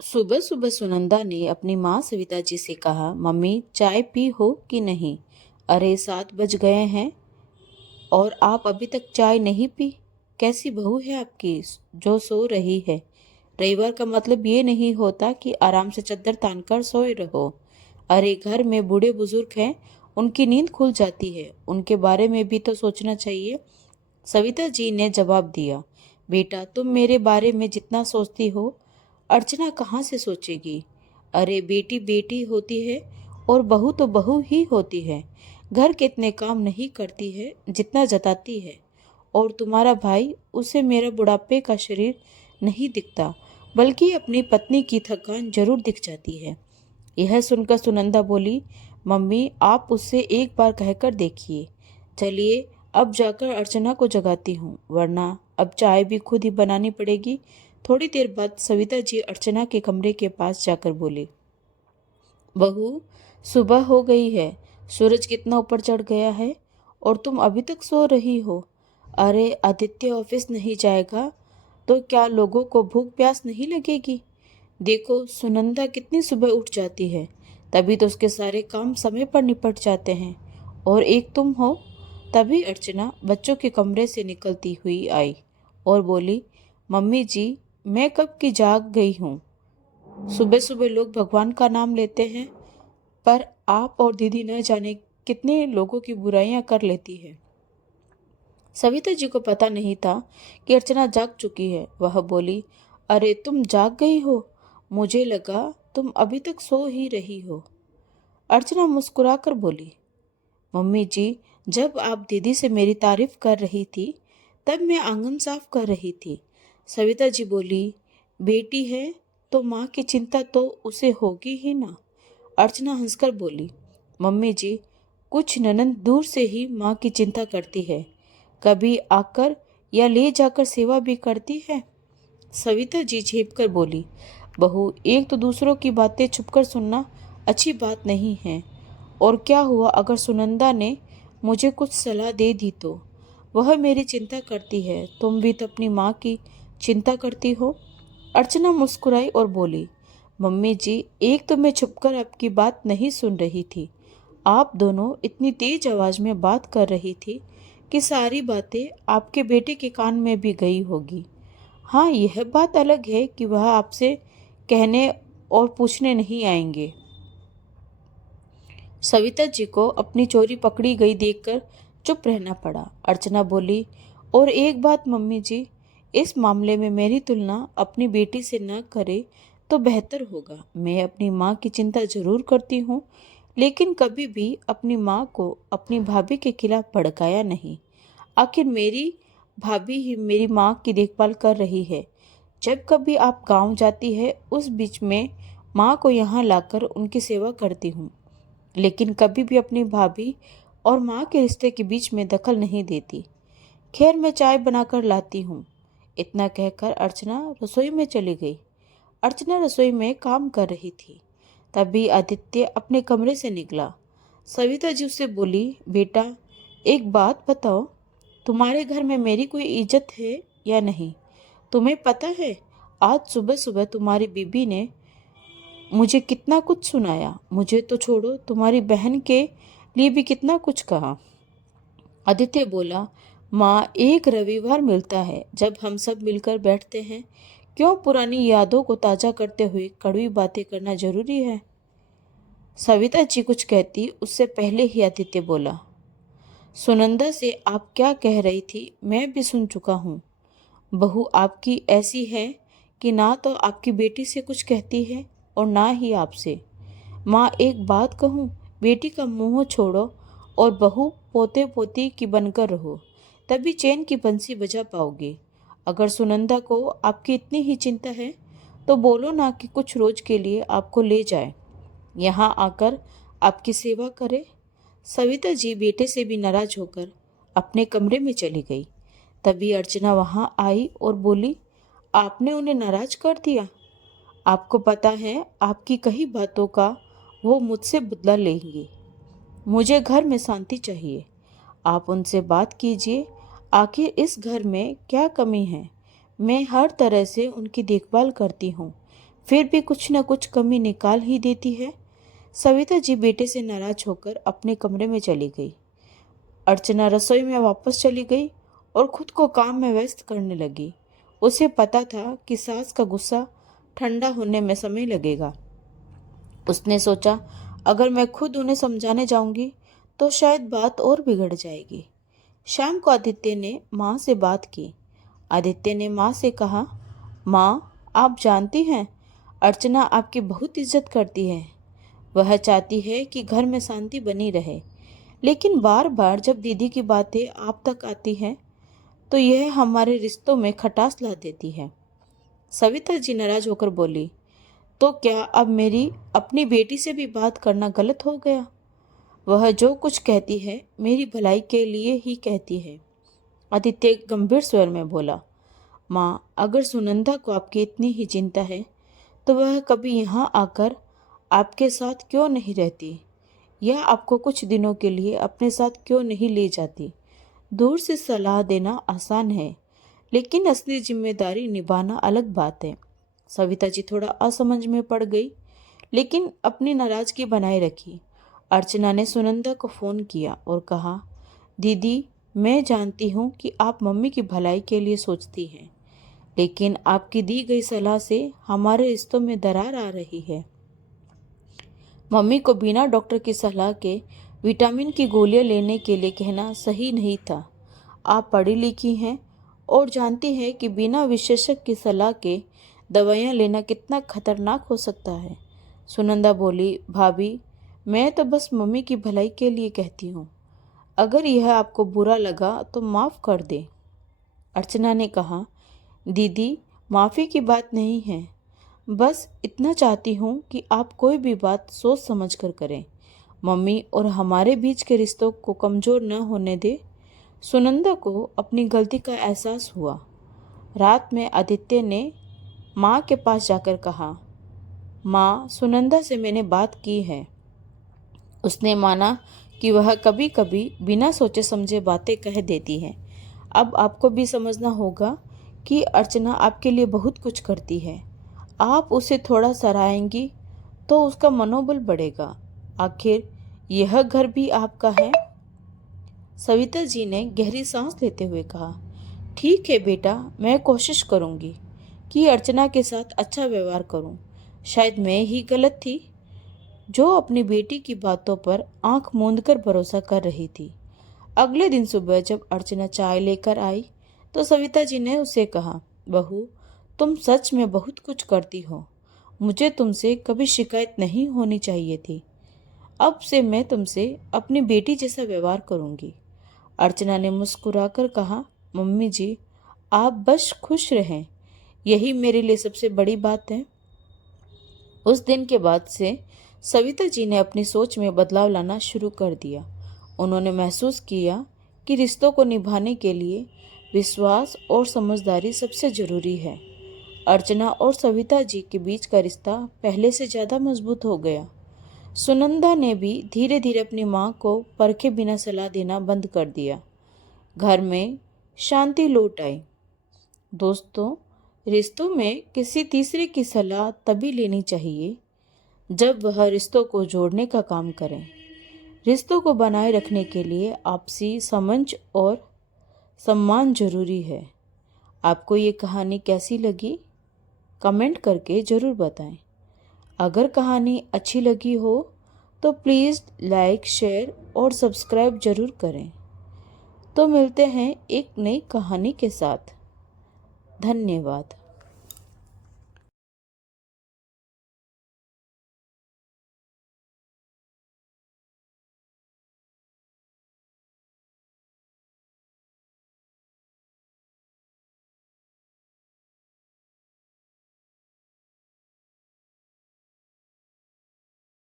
सुबह सुबह सुनंदा ने अपनी माँ सविता जी से कहा, मम्मी चाय पी हो कि नहीं? अरे 7 बज गए हैं और आप अभी तक चाय नहीं पी? कैसी बहू है आपकी जो सो रही है? रविवार का मतलब ये नहीं होता कि आराम से चद्दर तान कर सोए रहो। अरे घर में बूढ़े बुजुर्ग हैं, उनकी नींद खुल जाती है, उनके बारे में भी तो सोचना चाहिए। सविता जी ने जवाब दिया, बेटा तुम मेरे बारे में जितना सोचती हो, अर्चना कहाँ से सोचेगी? अरे बेटी बेटी होती है और बहू तो बहू ही होती है। घर के इतने काम नहीं करती है जितना जताती है। और तुम्हारा भाई, उसे मेरा बुढ़ापे का शरीर नहीं दिखता, बल्कि अपनी पत्नी की थकान जरूर दिख जाती है। यह सुनकर सुनंदा बोली, मम्मी आप उससे एक बार कहकर देखिए। चलिए अब जाकर अर्चना को जगाती हूँ, वरना अब चाय भी खुद ही बनानी पड़ेगी। थोड़ी देर बाद सविता जी अर्चना के कमरे के पास जाकर बोली, बहू सुबह हो गई है, सूरज कितना ऊपर चढ़ गया है और तुम अभी तक सो रही हो। अरे आदित्य ऑफिस नहीं जाएगा तो क्या लोगों को भूख प्यास नहीं लगेगी? देखो सुनंदा कितनी सुबह उठ जाती है, तभी तो उसके सारे काम समय पर निपट जाते हैं। और एक तुम हो। तभी अर्चना बच्चों के कमरे से निकलती हुई आई और बोली, मम्मी जी मैं कब की जाग गई हूँ। सुबह सुबह लोग भगवान का नाम लेते हैं, पर आप और दीदी न जाने कितने लोगों की बुराइयां कर लेती है। सविता जी को पता नहीं था कि अर्चना जाग चुकी है। वह बोली, अरे तुम जाग गई हो, मुझे लगा तुम अभी तक सो ही रही हो। अर्चना मुस्कुराकर बोली, मम्मी जी जब आप दीदी से मेरी तारीफ कर रही थी तब मैं आंगन साफ कर रही थी। सविता जी बोली, बेटी है तो माँ की चिंता तो उसे होगी ही ना। अर्चना हंसकर बोली, मम्मी जी कुछ ननद दूर से ही माँ की चिंता करती है, कभी आकर या ले जाकर सेवा भी करती है। सविता जी झेप कर बोली, बहू एक तो दूसरों की बातें छुपकर सुनना अच्छी बात नहीं है। और क्या हुआ अगर सुनंदा ने मुझे कुछ सलाह दे दी तो? वह मेरी चिंता करती है, तुम भी तो अपनी माँ की चिंता करती हो। अर्चना मुस्कुराई और बोली, मम्मी जी एक तो मैं छुपकर आपकी बात नहीं सुन रही थी, आप दोनों इतनी तेज आवाज में बात कर रही थी कि सारी बातें आपके बेटे के कान में भी गई होगी। हाँ यह बात अलग है कि वह आपसे कहने और पूछने नहीं आएंगे। सविता जी को अपनी चोरी पकड़ी गई देखकर चुप रहना पड़ा। अर्चना बोली, और एक बात मम्मी जी, इस मामले में मेरी तुलना अपनी बेटी से न करे तो बेहतर होगा। मैं अपनी माँ की चिंता जरूर करती हूँ, लेकिन कभी भी अपनी माँ को अपनी भाभी के खिलाफ भड़काया नहीं। आखिर मेरी भाभी ही मेरी माँ की देखभाल कर रही है। जब कभी आप गांव जाती है उस बीच में माँ को यहाँ लाकर उनकी सेवा करती हूँ, लेकिन कभी भी अपनी भाभी और माँ के रिश्ते के बीच में दखल नहीं देती। खैर मैं चाय बनाकर लाती हूँ। इतना कहकर अर्चना रसोई में चली गई। अर्चना रसोई में काम कर रही थी, तभी आदित्य अपने कमरे से निकला। सविता जी उससे बोली, बेटा एक बात बताओ, तुम्हारे घर में मेरी कोई इज्जत है या नहीं? तुम्हें पता है आज सुबह सुबह तुम्हारी बीबी ने मुझे कितना कुछ सुनाया। मुझे तो छोड़ो, तुम्हारी बहन के लिए भी कितना कुछ कहा। आदित्य बोला, माँ एक रविवार मिलता है जब हम सब मिलकर बैठते हैं, क्यों पुरानी यादों को ताजा करते हुए कड़वी बातें करना जरूरी है? सविता जी कुछ कहती उससे पहले ही आदित्य बोला, सुनंदा से आप क्या कह रही थी मैं भी सुन चुका हूँ। बहू आपकी ऐसी है कि ना तो आपकी बेटी से कुछ कहती है और ना ही आपसे। माँ एक बात कहूँ, बेटी का मुंह छोड़ो और बहू पोते पोती की बनकर रहो, तभी चैन की बंसी बजा पाओगे। अगर सुनंदा को आपकी इतनी ही चिंता है तो बोलो ना कि कुछ रोज के लिए आपको ले जाए, यहाँ आकर आपकी सेवा करे। सविता जी बेटे से भी नाराज होकर अपने कमरे में चली गई। तभी अर्चना वहाँ आई और बोली, आपने उन्हें नाराज कर दिया? आपको पता है आपकी कही बातों का वो मुझसे बदला लेंगे। मुझे घर में शांति चाहिए। आप उनसे बात कीजिए, आखिर इस घर में क्या कमी है? मैं हर तरह से उनकी देखभाल करती हूँ, फिर भी कुछ न कुछ कमी निकाल ही देती है। सविता जी बेटे से नाराज होकर अपने कमरे में चली गई। अर्चना रसोई में वापस चली गई और खुद को काम में व्यस्त करने लगी। उसे पता था कि सास का गुस्सा ठंडा होने में समय लगेगा। उसने सोचा, अगर मैं खुद उन्हें समझाने जाऊंगी तो शायद बात और बिगड़ जाएगी। शाम को आदित्य ने माँ से बात की। आदित्य ने माँ से कहा, माँ, आप जानती हैं, अर्चना आपकी बहुत इज्जत करती है। वह चाहती है कि घर में शांति बनी रहे, लेकिन बार बार जब दीदी की बातें आप तक आती हैं तो यह हमारे रिश्तों में खटास ला देती है। सविता जी नाराज होकर बोली, तो क्या अब मेरी अपनी बेटी से भी बात करना गलत हो गया? वह जो कुछ कहती है मेरी भलाई के लिए ही कहती है। आदित्य गंभीर स्वर में बोला, माँ, अगर सुनंदा को आपकी इतनी ही चिंता है तो वह कभी यहाँ आकर आपके साथ क्यों नहीं रहती, या आपको कुछ दिनों के लिए अपने साथ क्यों नहीं ले जाती? दूर से सलाह देना आसान है, लेकिन असली जिम्मेदारी निभाना अलग बात है। सविता जी थोड़ा असमझ में पड़ गई, लेकिन अपनी नाराजगी बनाए रखी। अर्चना ने सुनंदा को फ़ोन किया और कहा, दीदी, मैं जानती हूँ कि आप मम्मी की भलाई के लिए सोचती हैं, लेकिन आपकी दी गई सलाह से हमारे रिश्तों में दरार आ रही है। मम्मी को बिना डॉक्टर की सलाह के विटामिन की गोलियां लेने के लिए कहना सही नहीं था। आप पढ़ी लिखी हैं और जानती हैं कि बिना विशेषज्ञ की सलाह के दवाइयाँ लेना कितना खतरनाक हो सकता है। सुनंदा बोली, भाभी, मैं तो बस मम्मी की भलाई के लिए कहती हूँ। अगर यह आपको बुरा लगा तो माफ़ कर दें। अर्चना ने कहा, दीदी, माफ़ी की बात नहीं है, बस इतना चाहती हूँ कि आप कोई भी बात सोच समझ कर करें। मम्मी और हमारे बीच के रिश्तों को कमज़ोर न होने दे। सुनंदा को अपनी गलती का एहसास हुआ। रात में आदित्य ने माँ के पास जाकर कहा, माँ, सुनंदा से मैंने बात की है। उसने माना कि वह कभी कभी बिना सोचे समझे बातें कह देती है। अब आपको भी समझना होगा कि अर्चना आपके लिए बहुत कुछ करती है। आप उसे थोड़ा सराहेंगी तो उसका मनोबल बढ़ेगा। आखिर यह घर भी आपका है। सविता जी ने गहरी सांस लेते हुए कहा, ठीक है बेटा, मैं कोशिश करूंगी कि अर्चना के साथ अच्छा व्यवहार करूं। शायद मैं ही गलत थी जो अपनी बेटी की बातों पर आंख मूंद कर भरोसा कर रही थी। अगले दिन सुबह जब अर्चना चाय लेकर आई तो सविता जी ने उसे कहा, बहू, तुम सच में बहुत कुछ करती हो। मुझे तुमसे कभी शिकायत नहीं होनी चाहिए थी। अब से मैं तुमसे अपनी बेटी जैसा व्यवहार करूंगी। अर्चना ने मुस्कुराकर कहा, मम्मी जी, आप बस खुश रहें, यही मेरे लिए सबसे बड़ी बात है। उस दिन के बाद से सविता जी ने अपनी सोच में बदलाव लाना शुरू कर दिया। उन्होंने महसूस किया कि रिश्तों को निभाने के लिए विश्वास और समझदारी सबसे जरूरी है। अर्चना और सविता जी के बीच का रिश्ता पहले से ज़्यादा मजबूत हो गया। सुनंदा ने भी धीरे धीरे अपनी माँ को परखे बिना सलाह देना बंद कर दिया। घर में शांति लौट आई। दोस्तों, रिश्तों में किसी तीसरे की सलाह तभी लेनी चाहिए जब वह रिश्तों को जोड़ने का काम करें। रिश्तों को बनाए रखने के लिए आपसी समझ और सम्मान जरूरी है। आपको ये कहानी कैसी लगी? कमेंट करके ज़रूर बताएं। अगर कहानी अच्छी लगी हो तो प्लीज़ लाइक, शेयर और सब्सक्राइब ज़रूर करें। तो मिलते हैं एक नई कहानी के साथ। धन्यवाद।